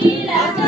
一两